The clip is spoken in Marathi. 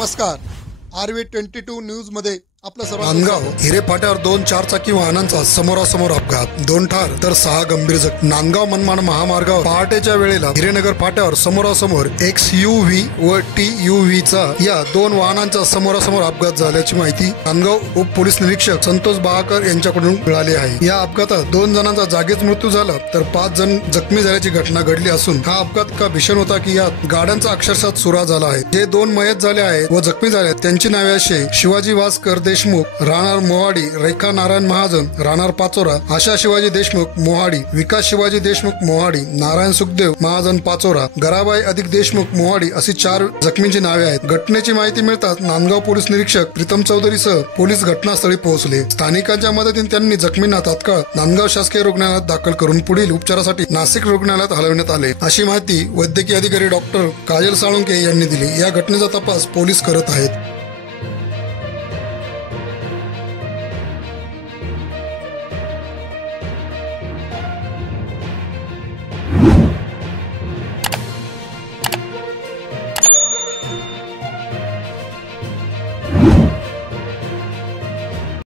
नमस्कार. RV22 न्यूज मध्ये आपलं सर्व नांदगाव हिरे फाट्यावर 2 चारचाकी वाहनांचा समोरासमोर अपघात, 2 ठार तर 6 गंभीर जखमी. नांदगाव मनमाड महामार्गावर पहाटेच्या वेळेला हिरेनगर फाट्यावर समोरासमोर XUV व TUV चा या 2 वाहनांचा समोरासमोर अपघात झाल्याची माहिती नांदगाव उप पोलीस निरीक्षक संतोष बहाकर यांच्याकडून मिळाली आहे. या अपघातात 2 जणांचा जागीच मृत्यू झाला तर 5 जण जखमी झाल्याची घटना घडली असून हा अपघात इतका भीषण होता की यात गाड्यांचा अक्षरशः चुरा झाला आहे. जे 2 मयत झाले आहेत व जखमी झाले त्यांची नावे अशी: शिवाजी वासकर देशमुख राहणार मोहाडी, रेखा नारायण महाजन राहणार पाचोरा, आशा शिवाजी देशमुख मोहाडी, विकास शिवाजी देशमुख मोहाडी, नारायण सुखदेव महाजन पाचोरा, गराबाई अधिक देशमुख मोहाडी अशी 4 जखमींची नावे आहेत. घटनेची माहिती मिळताच नांदगाव पोलीस निरीक्षक प्रीतम चौधरीसह पोलीस घटनास्थळी पोहोचले. स्थानिकांच्या मदतीने त्यांनी जखमींना तात्काळ नांदगाव शासकीय रुग्णालयात दाखल करून पुढील उपचारासाठी नाशिक रुग्णालयात हलवण्यात आले, अशी माहिती वैद्यकीय अधिकारी डॉक्टर काजल साळुंके यांनी दिली. या घटनेचा तपास पोलीस करत आहेत.